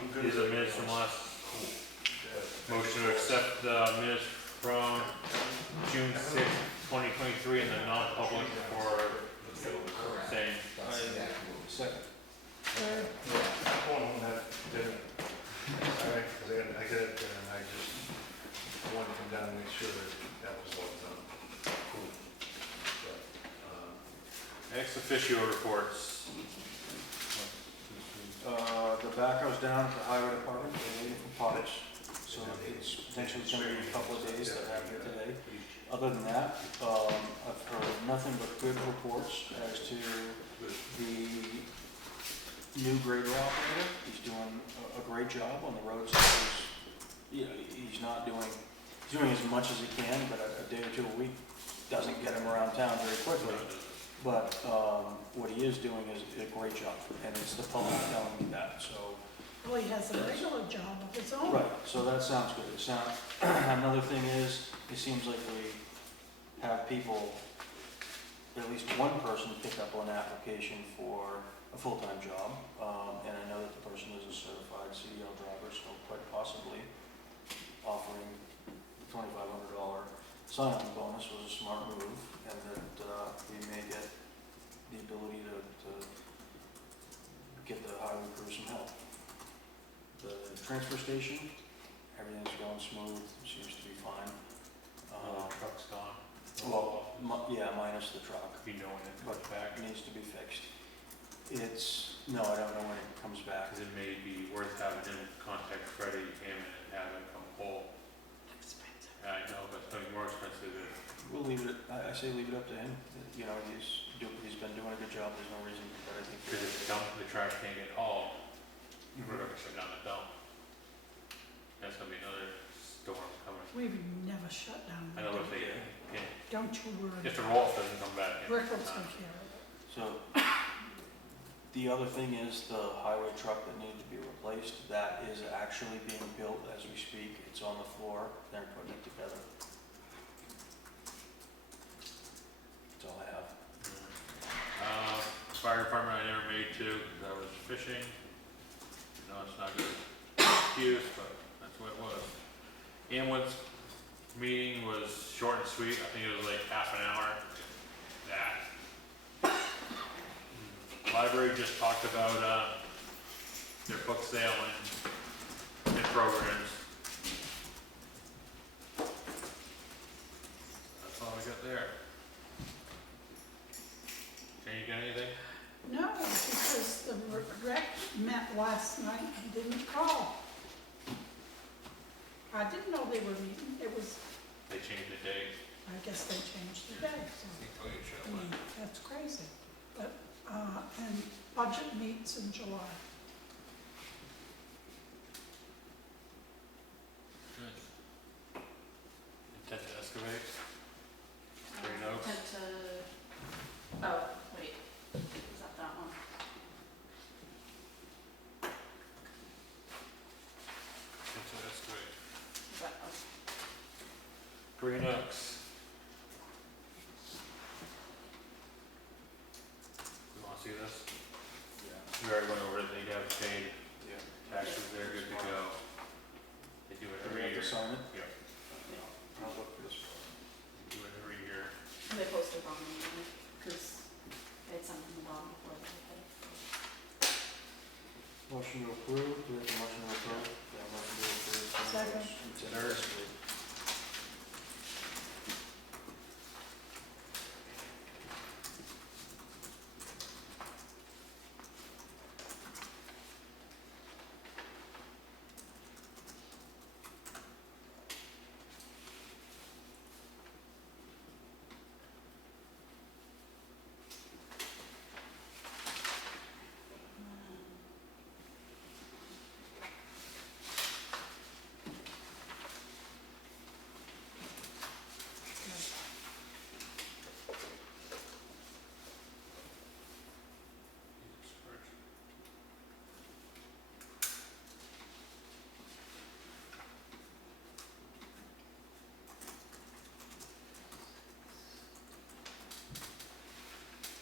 These are minutes from last. Motion to accept the minutes from June 6th, 2023 in the non-public for saying. Second. One that didn't, I got it and I just wanted to come down and make sure that was all done. Cool. But, Ex officio reports. The backhoe's down at the highway department, they're waiting for parts, so it's potentially gonna be a couple of days that happened today. Other than that, I've heard nothing but good reports as to the new grader operator. He's doing a great job on the roads. He's not doing, he's doing as much as he can, but a day or two a week doesn't get him around town very quickly. But what he is doing is a great job, and it's the public telling me that, so. Well, he has a regular job of his own. Right, so that sounds good. Another thing is, it seems like we have people, at least one person pick up an application for a full-time job, and I know that the person is a certified CDL driver, so quite possibly offering $2,500 sign-on bonus was a smart move, and that we may get the ability to get the highway crew some help. The transfer station, everything's going smooth, seems to be fine. Truck's gone. Well, yeah, minus the truck, You know when it but comes back. it needs to be fixed. No, I don't know when it comes back. Because it may be worth having him contact Freddie Hammond and have him come pull. Expensive. I know, but it's going to be more expensive if We'll leave it, I say leave it up to him. You know, he's been doing a good job, there's no reason, but I think. because if the trash can't get hauled, we're going to shut down the dump. That's going to be another storm coming. We've never shut down. I know if they can. Don't you worry. If the roll doesn't come back. Rick will take care of it. So, the other thing is the highway truck that needed to be replaced, that is actually being built as we speak. It's on the floor, they're putting it together. That's all I have. Fire department I never made to because I was fishing. No, it's not good excuse, but that's what it was. Ambulance meeting was short and sweet. I think it was like half an hour. That. Library just talked about their book sale and programs. That's all I got there. Jane, you got anything? No, because the rec met last night and didn't call. I didn't know they were meeting. It was, They changed the date. I guess they changed the day, so, I mean, that's crazy. But, and budget meets in July. Good. Intent to excavate? Three notes? Intent to, oh, wait, is that one? Intent to excavate. Is that, oh, Green Oaks. You want to see this? Yeah. We already went over it. They have paid Yeah. taxes. They're good to go. They do it Do we every have year. to sign it? Yeah, I'll look for this. they do it every year. they posted wrong, because they had something wrong before they did. Motion to approve, do we have a motion to approve? Yeah, motion to approve. Second. Nurse.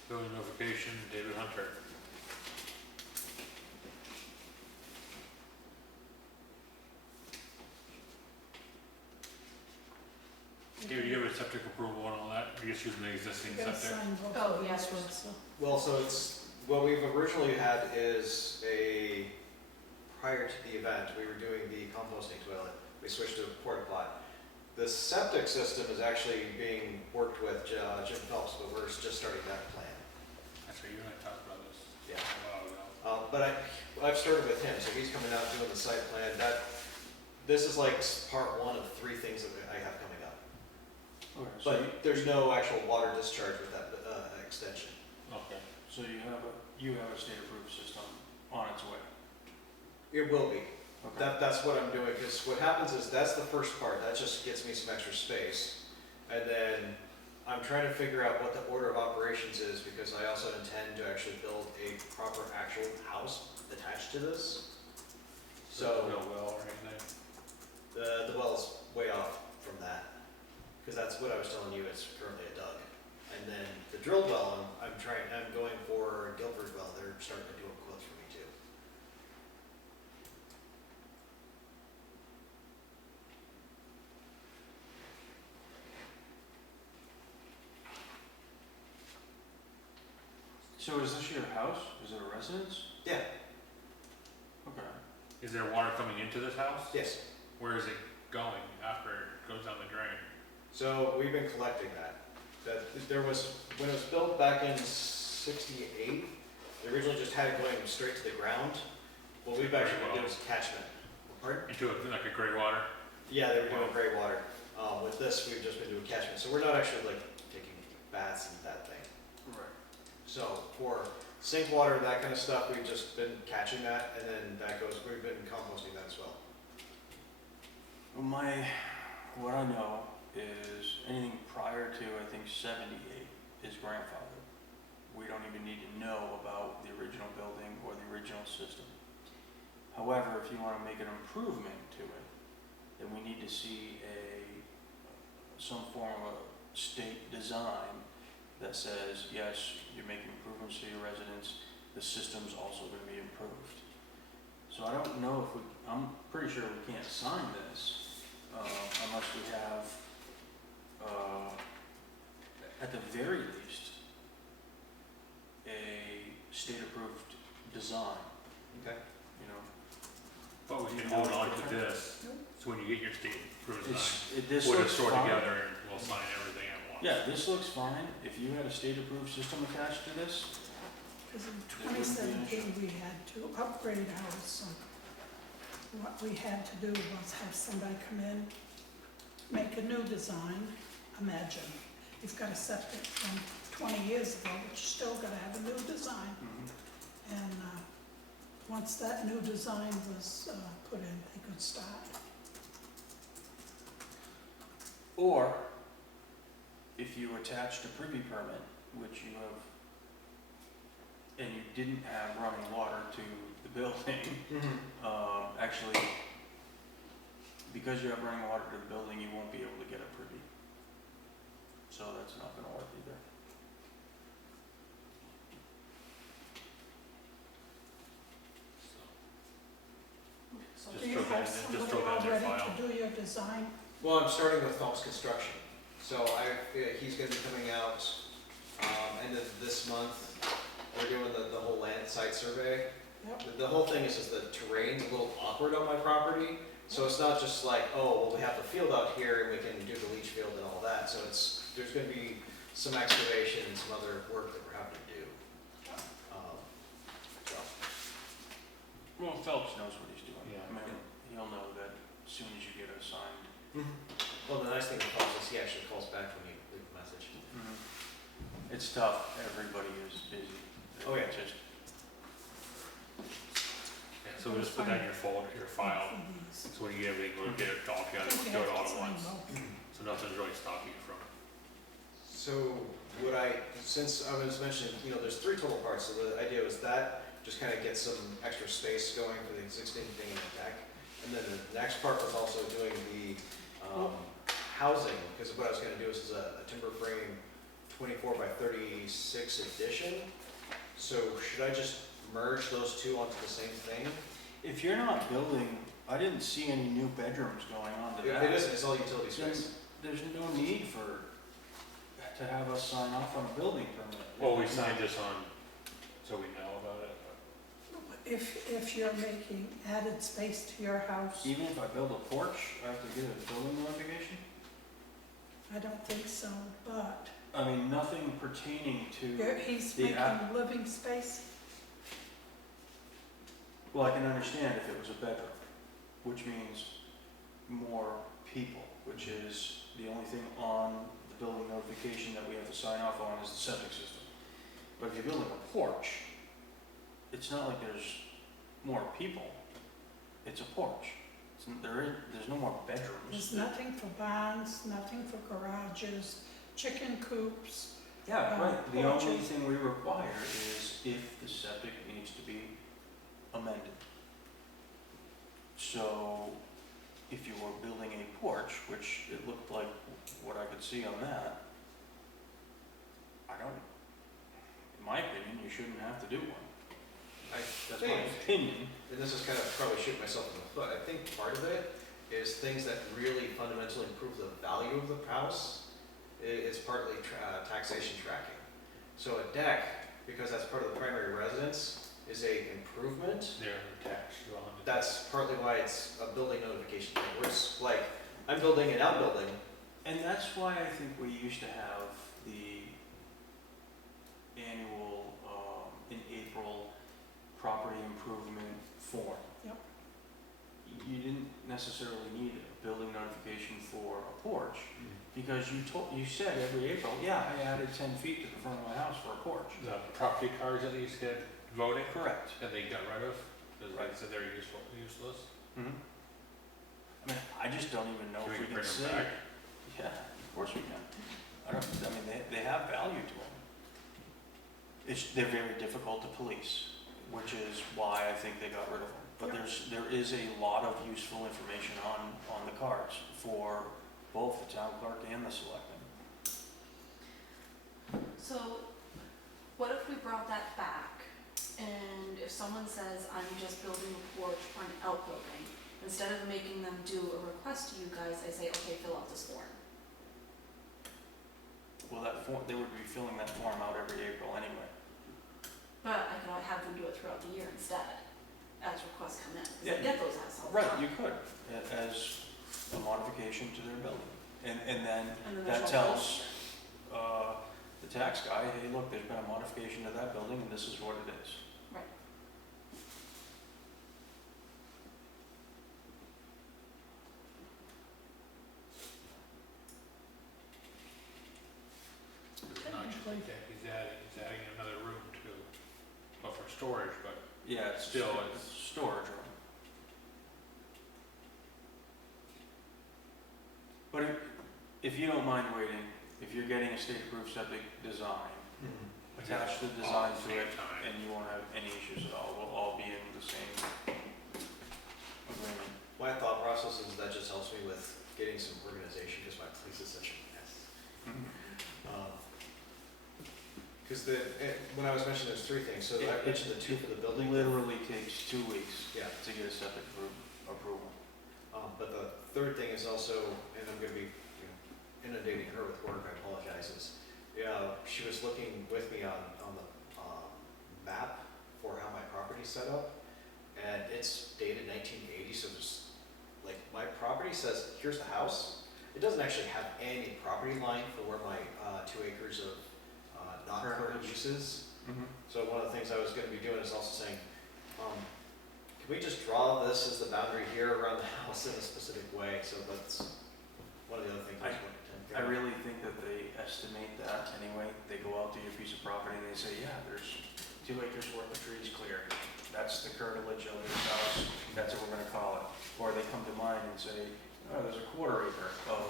Building notification, David Hunter. septic approval and all that? Are you just using the existing You gotta septic? sign both Oh, of yeah, those there's- ones, so. Well, so it's, what we've originally had is prior to the event, we were doing the composting toilet. We switched to a porta pot. The septic system is actually being worked with Jim Phelps, but we're just starting that plan. That's right, you and I talked about this Yeah. a while ago. But I've started with him, so he's coming out doing the site plan. This is like part one of 3 things that I have coming up. Okay, so you, But there's no actual water discharge with that extension. Okay. so you have a state approved system on its way. It will be. Okay. That's what I'm doing, because what happens is, that's the first part, that just gets me some extra space. And then I'm trying to figure out what the order of operations is, because I also intend to actually build a proper actual house attached to this. So, No well or anything? the well's way off from that, because that's what I was telling you, it's currently a dug. And then the drilled well, I'm going for a Guilford well, they're starting to do a quote for me too. So is this your house? Is it a residence? Yeah, Okay. Is there water coming into this house? yes. Where is it going after it goes down the drain? So we've been collecting that. There was, when it was built back in '68, they originally just had it going straight to the ground. What we've actually been doing is catchment. Pardon? Into like a gray water? Yeah, they were doing gray water. With this, we've just been doing catchment. So we're not actually like taking baths and that thing. Right. So for sink water, that kind of stuff, we've just been catching that, and then that goes, we've been composting that as well. Well, what I know is anything prior to, I think, 78 is grandfathered. We don't even need to know about the original building or the original system. However, if you want to make an improvement to it, then we need to see some form of a state design that says, yes, you're making improvements to your residents, the system's also going to be improved. So I don't know if I'm pretty sure we can't sign this unless we have, at the very least, a state-approved design, Okay. you know? But we can hold on to this, so when you get your state approved design, This put it looks sort fine. together and we'll sign everything at once. Yeah, this looks fine. If you had a state-approved system attached to this, Because in wouldn't be an 2017, we had to upgrade ours, so what we had to do was have somebody come in, make a new design. Imagine, you've got a septic from 20 years ago, but you still gotta have a new design. And once that new design was put in, they could start. or if you attached a privy permit, which you have, and you didn't have running water to the building, actually, because you have running water to the building, you won't be able to get a privy. So that's not gonna work either. So Just Do you throw that have in- just somebody throw that in your all ready file. to do your design? Well, I'm starting with Phelps Construction. So he's gonna be coming out, end of this month. We're doing the whole land site survey. Yep. The whole thing is just the terrain's a little awkward on my property. So it's not just like, oh, well, we have the field out here and we can do the leach field and all that. So there's gonna be some excavation and some other work that we're having to do. So, Well, Phelps knows what he's doing. Yeah. I mean, he'll know that as soon as you get it assigned. well, the nice thing with Phelps is he actually calls back when you leave a message. It's tough, everybody is busy. Oh, yeah. Just, Yeah, so we'll just put that in your folder, your file, For these. so when you get everything, we'll get it all I together, think we'll do you it all have to at sign once. both. So nothing's really stopping you from. So since I was mentioning, there's 3 total parts, so the idea was that just kind of get some extra space going for the existing thing in the deck. And then the next part was also doing the housing, because what I was gonna do is a timber frame 24 by 36 addition. So should I just merge those 2 onto the same thing? if you're not building, I didn't see any new bedrooms going on to that. It isn't, it's all utility space. there's no need to have us sign off on a building permit. Well, we signed this on, so we know about it, but If you're making added space to your house, Even if I build a porch, I have to get a building notification? I don't think so, but I mean, nothing pertaining to, he's The making app- living space. well, I can understand if it was a bedroom, which means more people, which is the only thing on the building notification that we have to sign off on is the septic system. But if you're building a porch, it's not like there's more people, it's a porch. There's no more bedrooms. There's nothing for barns, nothing for garages, chicken coops. Yeah, right, the only porches. thing we require is if the septic needs to be amended. So, if you were building a porch, which it looked like what I could see on that, in my opinion, you shouldn't have to do one. That's my think, opinion. and this is kind of probably shooting myself in the foot, I think part of it is things that really fundamentally improve the value of the house. It's partly taxation tracking. So a deck, because that's part of the primary residence, is a improvement. they're attached on it. That's partly why it's a building notification thing, where it's like, I'm building an outbuilding. And that's why I think we used to have the annual, in April, property improvement form. Yep. You didn't necessarily need a building notification for a porch, because you said every April, yeah, I added 10 feet to the front of my house for a porch. The property cards that these get voting, Correct. that they got rid of, because Right. they said they're useless. Mm-hmm. I mean, I just don't even know Can if we we can bring them say. back? Yeah, of course we can. I mean, they have value to them. They're very difficult to police, which is why I think they got rid of them. But there is a lot of useful information on the cards for both the town clerk and the selectmen. So, what if we brought that back, and if someone says, I'm just building a porch or an outbuilding, instead of making them do a request to you guys, I say, okay, fill out this form. Well, that form, they would be filling that form out every April anyway. But I could have them do it throughout the year instead, as requests come in, 'cause Yeah. I get those as all the Right, time. you could, as a modification to their building. And then And then that there's no tells, the tax guy, hey, look, there's been a modification to that building and this is what it is. Right. It's not just a deck, he's adding another room too, but for storage, but Yeah, it's Still, it's storage room. But if you don't mind waiting, if you're getting a state-approved septic design, attach the design to it, time. and you won't have any issues at all, we'll all be in the same agreement. My thought process is that just helps me with getting some organization, because my place is such a mess. Because when I was mentioning, there's three things, so I mentioned the two for the It building. literally takes 2 weeks Yeah, to get a septic approval. but the third thing is also, and I'm gonna be inundating her with work, I apologize, is, she was looking with me on the map for how my property's set up, and it's dated 1980, so there's, like, my property says, here's the house. It doesn't actually have any property line for where my 2 acres of not current uses. So one of the things I was gonna be doing is also saying, can we just draw this as the boundary here around the house in a specific way? So that's one of the other things I was going to I really think that they estimate that anyway. They go out to your piece of property and they say, yeah, there's 2 acres worth of trees cleared. That's the curtilage of this house, that's what we're gonna call it. Or they come to mine and say, oh, there's a 1/4 acre of,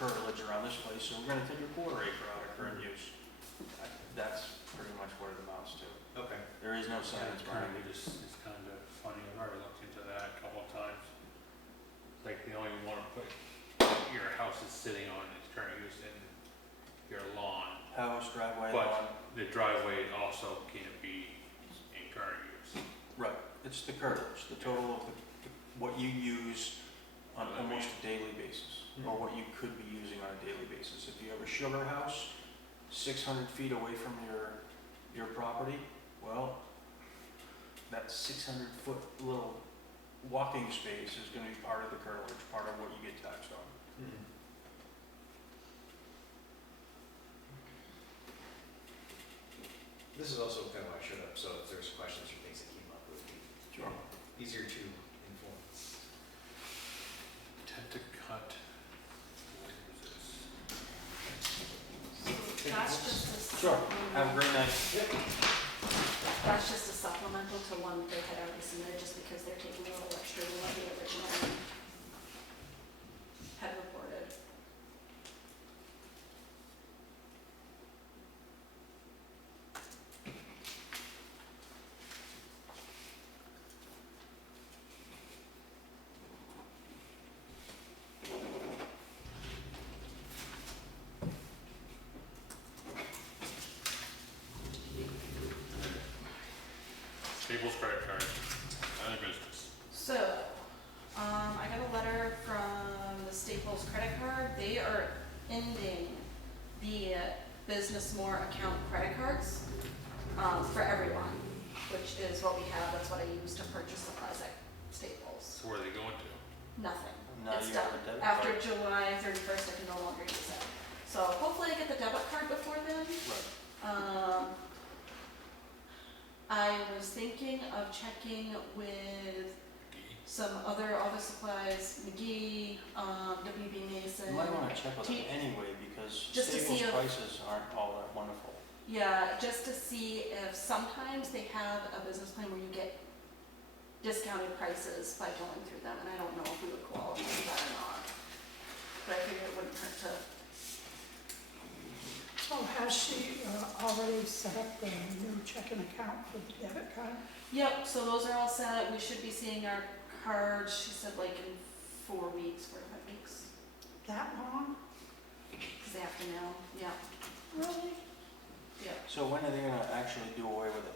curtilage around this place, so we're gonna take a 1/4 acre out of current use. That's pretty much what it amounts to. Okay. There is no science behind it. It's kind of funny, I've already looked into that a couple of times. Like, they only want to put your house is sitting on its current use in your lawn, House, driveway, But- lawn. the driveway also can't be in current use. Right, it's the curtilage, the total of what you use on What I almost mean. a daily basis, or what you could be using on a daily basis. If you have a sugar house 600 feet away from your property, well, that 600-foot little walking space is gonna be part of the curtilage, part of what you get taxed on. Hmm. This is also kind of why I showed up, so if there's questions or things that came up, it would be Sure. easier to inform. Intent to cut. Where is this? So that's just a Sure, supplemental. have a great night. That's just a supplemental to one that they had already submitted, just because they're taking a little extra than what the original had reported. Staples credit card, other business. So, I got a letter from the Staples credit card. They are ending the Business More account credit cards, for everyone, which is what we have. That's what I use to purchase supplies at Staples. So where are they going to? Nothing. Now It's you done. have a debit After card. July 31st, I can no longer use it. So hopefully I get the debit card before then. Right. I was thinking of checking with some other office supplies, McGee, WB Mason. You might wanna check with them T- anyway, because Just to Staples see if- prices aren't all that wonderful. Yeah, just to see if sometimes they have a business plan where you get discounted prices by going through them, and I don't know if we would qualify for that or not. But I figured it wouldn't hurt to. So has she already set up the new checking account for the debit card? Yep, so those are all set. We should be seeing our cards, she said like in 4 weeks, 4 to 5 weeks. That long? Because they have to mail, yeah, Really? yeah. So when are they gonna actually do away with it?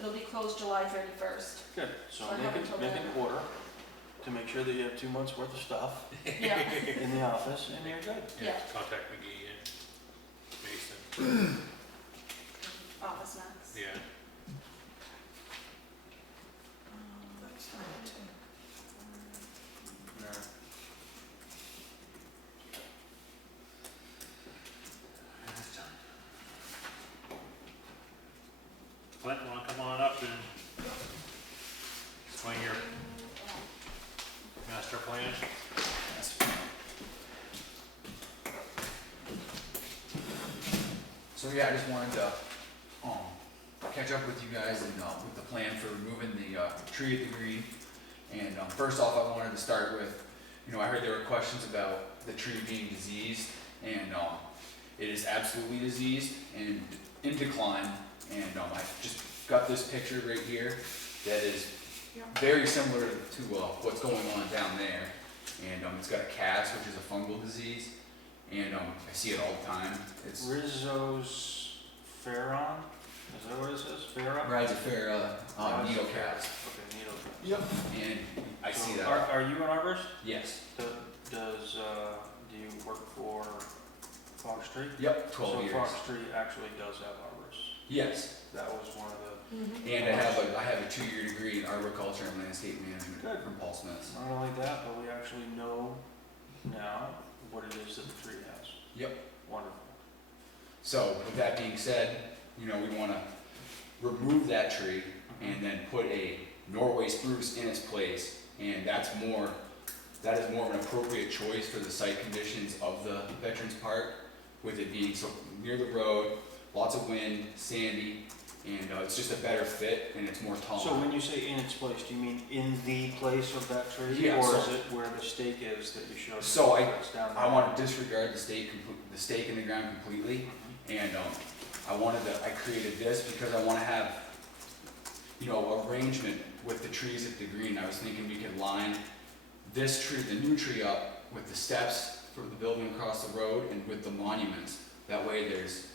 It'll be closed July 31st. Good. So So I make haven't it, told make them. an order to make sure that you have 2 months worth of stuff Yeah, in the office, and you're good. yeah, Contact McGee and Mason. Office Max. Yeah. That's fine too. No. Clint, wanna come on up and explain your master plan? So yeah, I just wanted to, catch up with you guys and, with the plan for removing the, tree at the green. And, first off, I wanted to start with, I heard there were questions about the tree being diseased, and, it is absolutely diseased and in decline. And, I just got this picture right here that is Yeah. very similar to, what's going on down there. And, it's got a cast, which is a fungal disease, and, I see it all the time. It's Rizzo's Ferron, is that what it says? Ferron? Rhizoptera needle cast. Okay, needle cast. Yep. And I So see that. Are you an arborist? Yes. Does, do you work for Fox Street? Yep. 12 So years. Fox Street actually does have arborists. Yes. That was one of the, And I have a 2-year degree in arboriculture and landscape management Good. from Paul Smith's. not only that, but we actually know now what it is that the tree has. Yep. Wonderful. So with that being said, we want to remove that tree and then put a Norway spruce in its place, and that is more of an appropriate choice for the site conditions of the Veterans Park, with it being so near the road, lots of wind, sandy, and it's just a better fit and it's more So tolerant. when you say in its place, do you mean in the place of that tree? Yeah, Or so- is it where the stake is that you showed me? So That's down there? I want to disregard the stake in the ground completely, and I created this because I want to have, arrangement with the trees at the green. I was thinking we could line this tree, the new tree, up with the steps for the building across the road and with the monuments. That way there's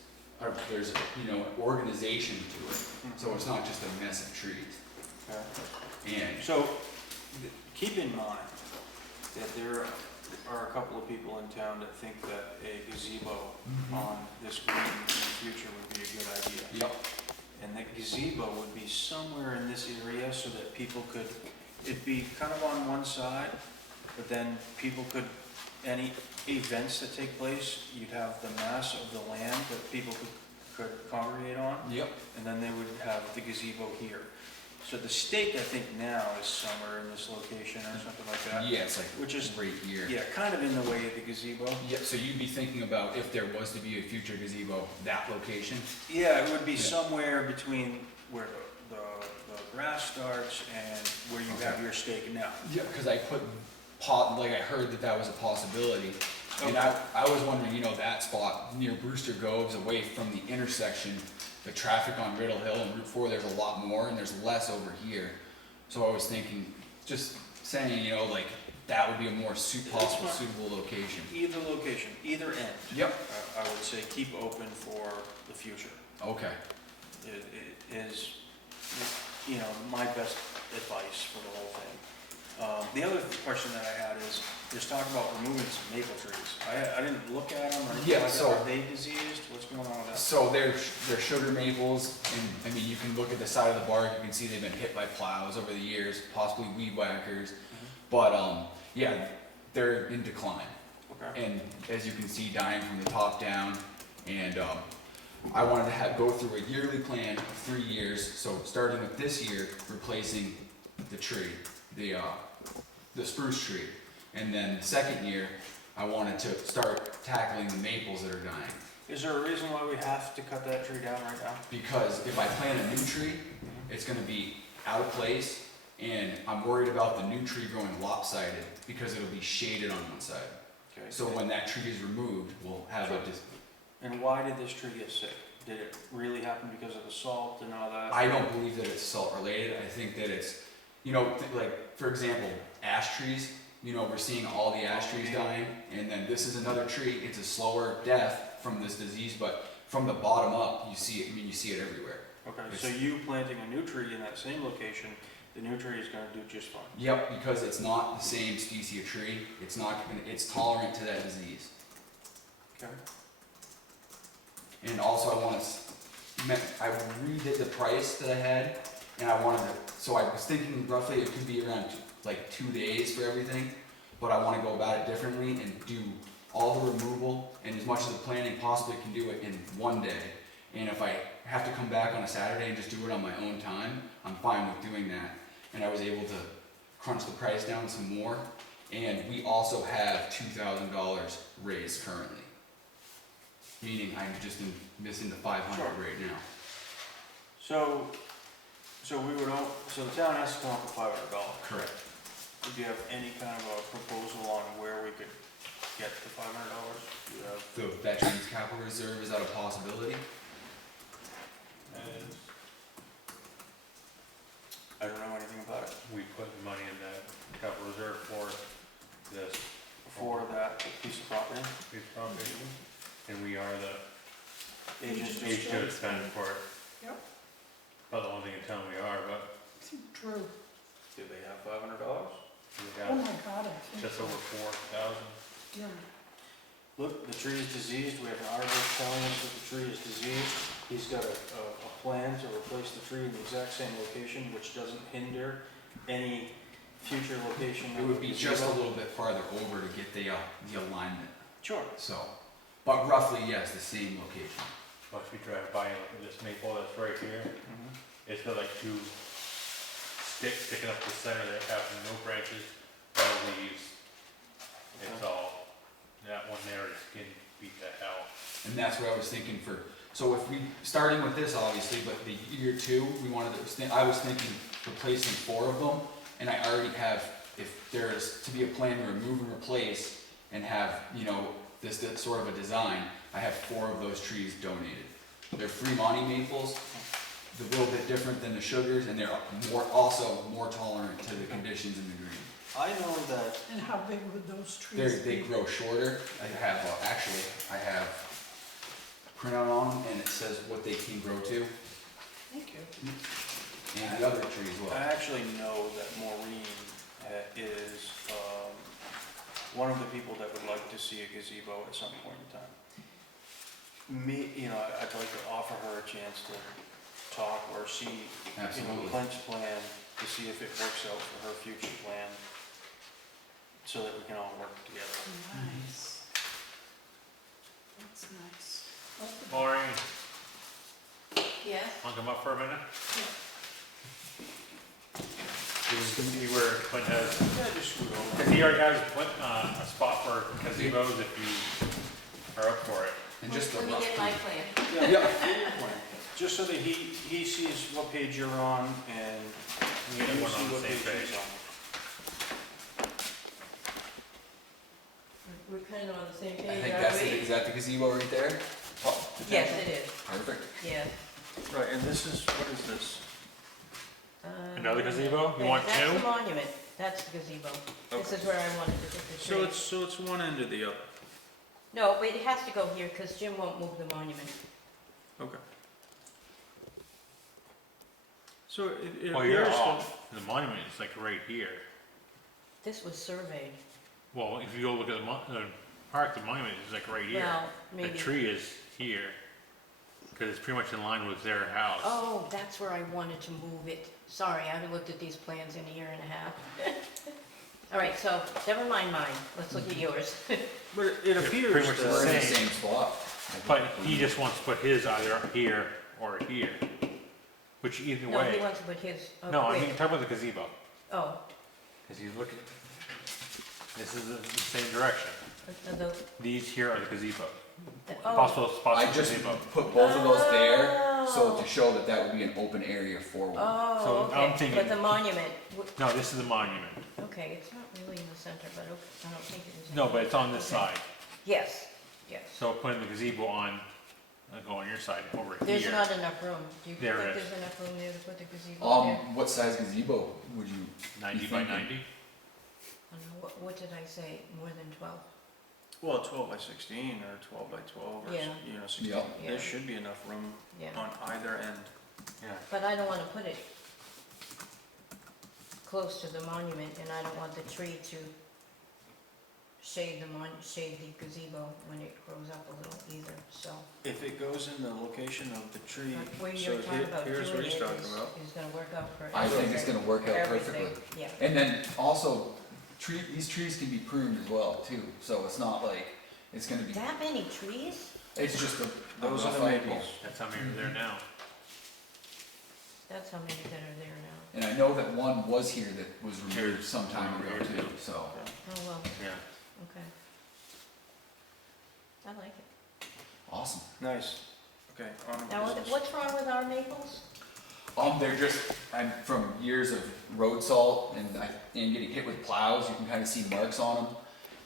organization to it, so it's not just a mess of trees. Okay. And So, keep in mind that there are a couple of people in town that think that a gazebo on this green in the future would be a good idea. yep, And that gazebo would be somewhere in this area so that people could, it'd be kind of on one side, but then people could, any events that take place, you'd have the mass of the land that people could congregate on, yep. and then they would have the gazebo here. So the stake, I think now is somewhere in this location or something like that. Yeah, it's like Which is, right here. yeah, kind of in the way of the gazebo. Yeah, so you'd be thinking about if there was to be a future gazebo, that location? Yeah, it would be Yeah. somewhere between where the grass starts and where you have your stake now. Yeah, because I put like I heard that was a possibility. And Okay. I was wondering, that spot near Brewster Groves, away from the intersection, the traffic on Riddle Hill and Route 4, there's a lot more and there's less over here. So I was thinking, just saying, like that would be a more possible fine. suitable location. Either location, either end. Yep. I would say keep open for the future. Okay. It is, my best advice for the whole thing. The other question that I had is, there's talk about removing some maple trees. I didn't look at them or anything Yeah, like that. so- Are they diseased? What's going on with that? So they're sugar maples, and you can look at the side of the bark, you can see they've been hit by plows over the years, possibly weed whackers. But yeah, they're in decline. Okay. And as you can see, dying from the top down. And I wanted to go through a yearly plan of 3 years. So starting with this year, replacing the tree, the spruce tree. And then the second year, I wanted to start tackling the maples that are dying. Is there a reason why we have to cut that tree down right now? Because if I plant a new tree, it's gonna be out of place, and I'm worried about the new tree growing lopsided because it'll be shaded on one side. Okay. So when that tree is removed, we'll have And why did this tree get sick? Did it really happen because of the salt and all that? I don't believe that it's salt related. I think that it's, like, for example, ash trees, we're seeing all the ash trees dying, and then this is another tree, it's a slower death from this disease, but from the bottom up, you see it, you see it everywhere. Okay, so you planting a new tree in that same location, the new tree is gonna do just fine. Yep, because it's not the same species of tree, it's tolerant to that disease. Okay. And also I redid the price that I had, and so I was thinking roughly it could be around like 2 days for everything, but I wanna go about it differently and do all the removal and as much of the planning possibly can do it in 1 day. And if I have to come back on a Saturday and just do it on my own time, I'm fine with doing that. And I was able to crunch the price down some more, and we also have $2,000 raised currently. Meaning I'm just missing the 500 right now. So the town has to come up with $500. Correct. Do you have any kind of a proposal on where we could get the $500? Do you have? The Veterans Capital Reserve, is that a possibility? And I don't know anything about it. we put money in that capital reserve for this For that piece of property, piece of property, and we are the agents. agent to spend for it. Yep. About the only thing in town we are, but True. Do they have $500? we Oh got my God, I think. just over 4,000. Yeah. Look, the tree is diseased, we have an arborist telling us that the tree is diseased. He's got a plan to replace the tree in the exact same location, which doesn't hinder any future location. It of would the be just a gazebo. little bit farther over to get the alignment, Sure. so. But roughly, yes, the same location. Once we drive by and look at this maple that's right here, Mhm. it's got like 2 sticks sticking up the center that have no branches, no leaves. It's all, that one there is getting beat to hell. And that's what I was thinking so if starting with this obviously, but the year 2, I was thinking replacing 4 of them, and I already have, if there's to be a plan to remove and replace and have, this sort of a design, I have 4 of those trees donated. They're Fremont maples, they're a little bit different than the sugars, and they're also more tolerant to the conditions in the green. I know that, And how big would those trees They be? grow shorter. I have printout on them, and it says what they can grow to. Thank you. and the other tree as I well. actually know that Maureen is one of the people that would like to see a gazebo at some point in time. I'd like to offer her a chance to talk or see, Absolutely. Clint's plan, to see if it works out for her future plan, so that we can all work together. Nice. That's nice. Maureen, Yeah? wanna come up for a minute? You can see where Clint has, Yeah, just scoot over. because he already has a spot for gazebos if you are up for it. And just a Let me rough get my plan. Yeah, Yeah. just so that he sees what page you're on and We you get see one on the what same page page. he's on. We're kind of on the same I page, think are that's we? it. Is that the gazebo right there? Oh, Yes, it is, perfect. yes. Right, and this is, what is this? Another gazebo? You want That's two? the monument, that's the gazebo. This is where I wanted to put the tree. So it's one end or the other? No, but it has to go here, because Jim won't move the monument. Okay. So it Oh, you're appears that, off. The monument is like right here. This was surveyed. Well, if you go look at the park, the monument is like right here. Well, The maybe. tree is here, because it's pretty much in line with their house. Oh, that's where I wanted to move it. Sorry, I haven't looked at these plans in a year and a half. All right, so never mind mine, let's look at yours. but it appears pretty much the We're in the that, same. same spot. But he just wants to put his either here or here, which either No, he way. wants to put his, No, I where? mean, talk about the gazebo, Oh, because he's looking, this is the same direction. the, These here are the gazebo, oh, possible spots I for just gazebo. put both of those there, so Oh. to show that that would be an open area for one. oh, So I'm okay, thinking- but the monument, No, this is the monument. okay, it's not really in the center, but okay, I don't think it is. No, but it's on this Okay. side. Yes, yes. So putting the gazebo on, go on your side, over There's here. not enough room. Do you There think is. there's enough room there to put the gazebo there? What size gazebo would you? 90 be by thinking? 90? I don't know, what did I say, more than 12? well, 12 by 16 or 12 by 12 or, Yeah. 16. Yeah. There should be enough room Yeah, on either end. Yeah. but I don't wanna put it close to the monument, and I don't want the tree to shade shade the gazebo when it grows up a little either, so. If it goes in the location of the tree, But where so you're talking about doing here's what he's it talking is about. gonna work out for I think it's everything. gonna work out Everything, perfectly. yeah. And then also, these trees can be pruned as well too, so it's not like, it's gonna be, That many trees? it's just a Those are rough the idea. maples. That's how many are there now. That's how many that are there now. And I know that one was here that was removed some time ago Here, too, so. Oh, well, Yeah. okay. I like it. Awesome. Nice. Okay, on with Now, business. what's wrong with our maples? They're just, I'm from years of road salt and getting hit with plows, you can kind of see marks on them.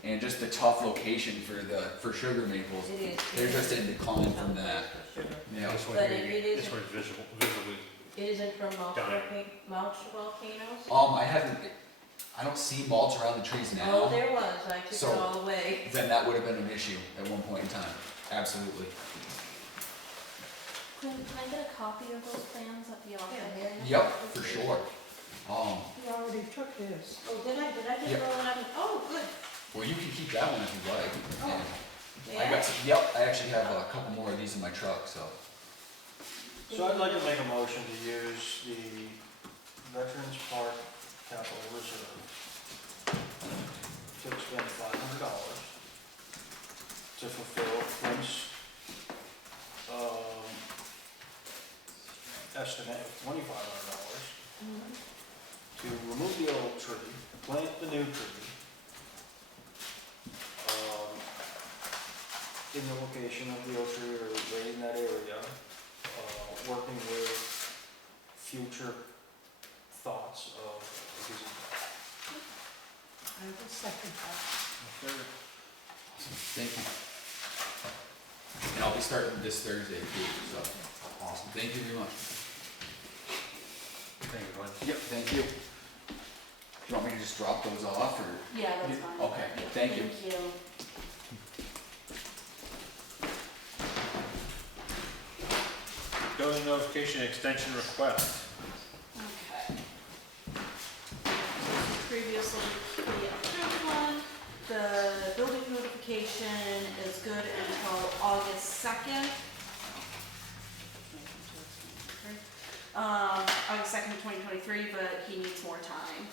And just the tough location for sugar maples, It is. they're just in decline from that. Yeah. This one But here, it this is- one's visibly. It isn't from mulch Done. mulch volcanoes? I don't see mulch around the trees now. Oh, there was, I took So- it all away. Then that would have been an issue at one point in time. Absolutely. Quinn, can I get a copy of those plans at the office? Yep, for sure. He already took his. Oh, did I just Yep. roll it up? Oh, good. Well, you can keep that one if you like. Oh, And May I I? got some, yep, I actually have a couple more of these in my truck, so. So I'd like to make a motion to use the Veterans Park Capital Reserve to expend $500 to fulfill Clint's estimate of $2,500 to remove the old tree, plant the new tree in the location of the oak tree or right in that area, working with future thoughts of the gazebo. I will second that. Thank you. And I'll be starting this Thursday too, so. Awesome, thank you very much. Thank you, Glenn. Yep, thank you. Do you want me to just drop those off or? Yeah, that's fine. Okay, thank you. Thank you. Building notification extension request. certification is good until August 2nd. August 2nd, 2023, but he needs more time.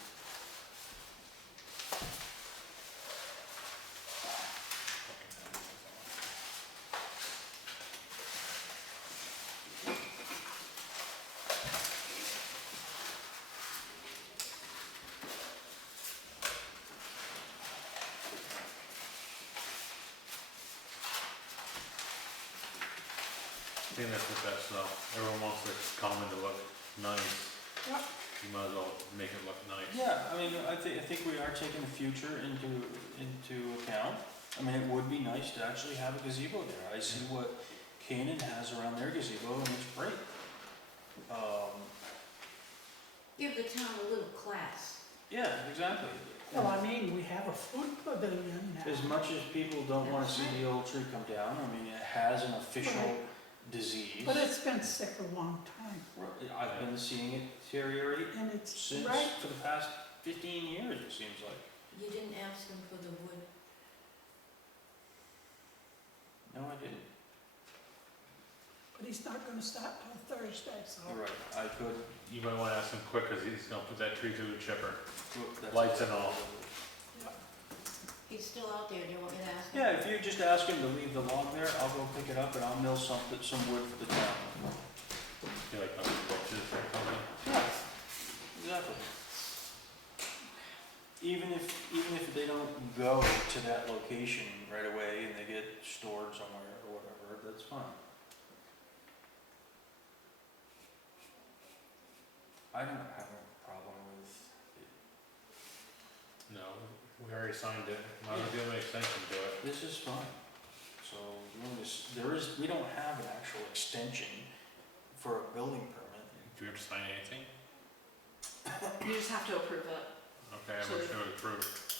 I think that's the best though. Everyone wants their common to look nice. Yep. You might as well make it look nice. Yeah, I mean, I think we are taking the future into account. I mean, it would be nice to actually have a gazebo there. I see what Canaan has around their gazebo and it's great. Give the town a little class. Yeah, exactly. Well, I mean, we have a food pavilion now. As much as people don't wanna see the old tree come down, I mean, it has an official disease. But it's been sick a long time, I've been seeing it deteriorate and it's since, right, for the past 15 years, it seems like. You didn't ask them for the wood. No, I didn't. but he's not gonna start till Thursday, so. You're right, I could. You might wanna ask him quick, cause he's gonna put that tree through the chipper. That's- Lights and all. He's still out there, do you want me to ask him? Yeah, if you just ask him to leave the log there, I'll go pick it up and I'll mill some wood for the town. You like those bushes or something? Yeah, exactly. Even if they don't go to that location right away and they get stored somewhere or whatever, that's fine. I don't have a problem with it. No, we already signed it. Might as well do an extension to it. This is fine. So, we don't have an actual extension for a building permit. Do we have to sign anything? You just have to approve it. Okay, I'm motion to approve.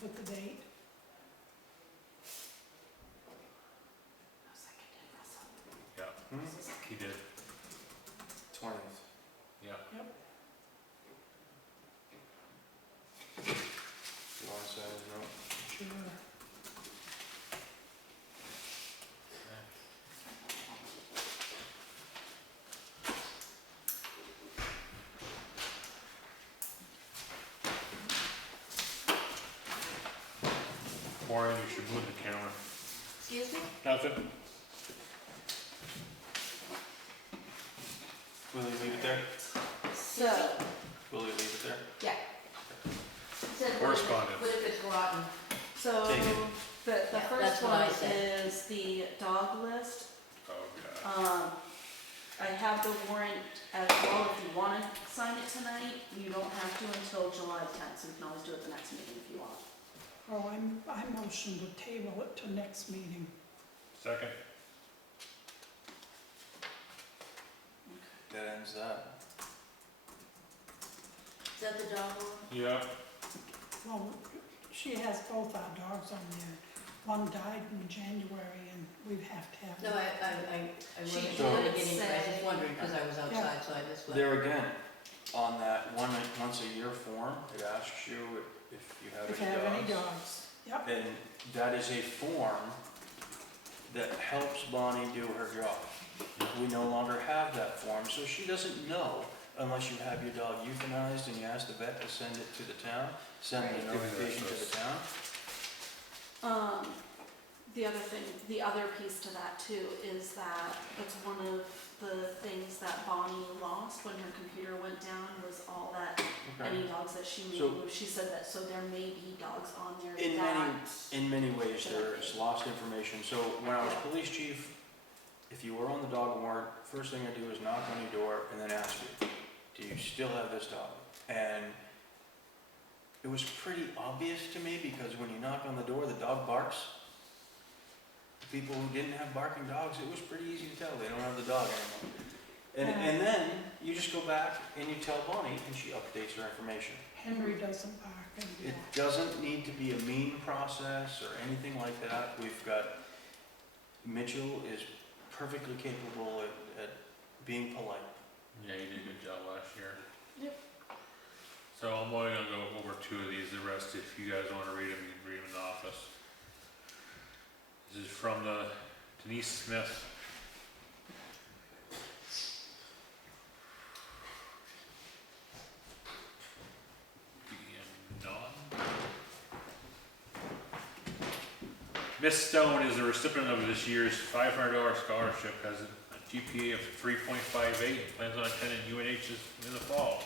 Put the date, Yeah, he did. 20th. Yeah. You want to say no? sure. Warren, you should move the camera. Excuse me? Nothing. Will you leave it there? So, Will you leave it there? yeah. Said, Correspondence. what if it's rotten? So, Take it. the Yeah, that's first what one I said. is the dog list. Oh, God. I have the warrant as well, if you wanna sign it tonight, you don't have to until July 10th, so you can always do it the next meeting if you want. Oh, I motion to table it to next meeting. Second. That ends that. Is that the dog one? Yeah. Well, she has both our dogs on there. One died in January and we have to have. No, I She wasn't did sure getting, I was say- just wondering, because I was outside, so I missed what. There again, on that once a year form, it asks you if you have If you any have any dogs. dogs, yep. And that is a form that helps Bonnie do her job. We no longer have that form, so she doesn't know unless you have your dog euthanized and you ask the vet to send it to the town, send the Right. notification to the town. The other piece to that too is that it's one of the things that Bonnie lost when her computer went down was all that, Okay. any dogs that she So- moved. She said that, so there may be dogs on there In that. many ways, there's lost information. So when I was police chief, if you were on the dog warrant, first thing I do is knock on your door and then ask you, do you still have this dog? And it was pretty obvious to me because when you knock on the door, the dog barks. The people who didn't have barking dogs, it was pretty easy to tell they don't have the dog anymore. And then you just go back and you tell Bonnie and she updates her information. Henry doesn't bark It anymore. doesn't need to be a mean process or anything like that. We've got, Mitchell is perfectly capable at being polite. Yeah, you did a good job last year. Yep. So I'm only gonna go over two of these, the rest, if you guys wanna read them, you can read them in the office. This is from the Denise Smith. Miss Stone is the recipient of this year's $500 scholarship, has a GPA of 3.58, plans on attending UNH's in the fall.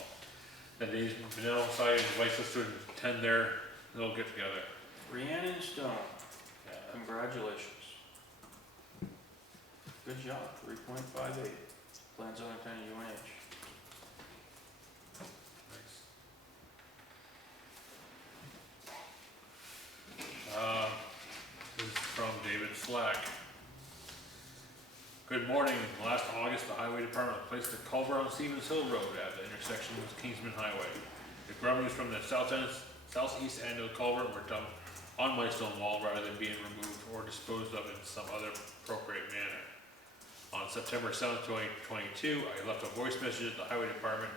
That he's been outside and invites us to attend their little get-together. Rhiannon Stone, Yeah, congratulations. Good job, 3.58. Plans on attending UNH. nice. This is from David Slack. Good morning. Last August, the Highway Department placed a culvert on Stevens Hill Road at the intersection with Kingsman Highway. The grumblings from the southeast end of the culvert were dumped on my stone wall rather than being removed or disposed of in some other appropriate manner. On September 7th, 2022, I left a voice message at the Highway Department.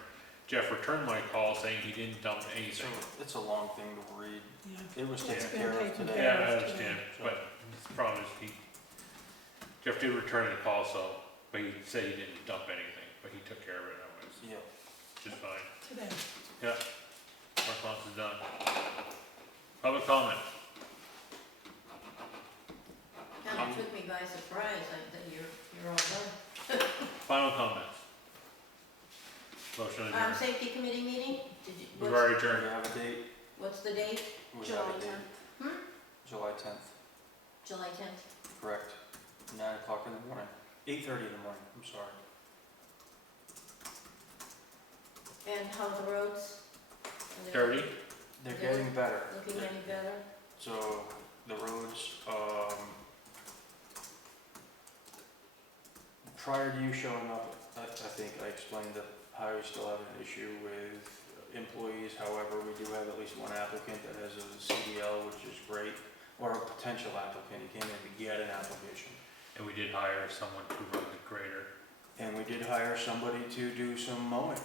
Jeff returned my call saying he didn't dump So anything. it's a long thing to read. Yeah. It was It's taken been care of taken today. care Yeah, I of understand, today. but the problem is Jeff did return the call, so, but he said he didn't dump anything, but he took care of it anyways, Yeah. just fine. Today. Yeah, response is done. Public comment. Kind of took me by surprise, that you're all done. Final comments. Motion adjourned. Safety committee meeting? Did you, We've what's, already Do we adjourned. have a date? what's the date? We July have a date. 10th. July 10th, July 10th. correct. 9 o'clock in the morning. 8:30 in the morning, I'm sorry. And how are the roads? Are they Dirty. They're Yeah. getting better. Looking any better? So the roads, prior to you showing up, I think I explained that highway still have an issue with employees. However, we do have at least one applicant that has a CDL, which is great, or a potential applicant. He came in to get an application. And we did hire someone to run the grader. And we did hire somebody to do some mowing.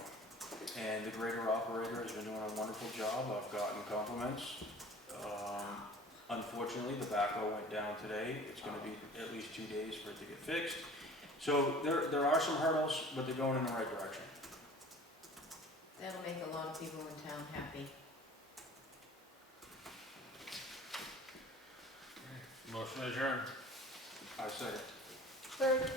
And the grader operator has been doing a wonderful job. I've gotten compliments. Unfortunately, the backhoe went down today. It's gonna be at least 2 days for it to get fixed. So there are some hurdles, but they're going in the right direction. That'll make a lot of people in town happy. Motion adjourned. I said it. Third.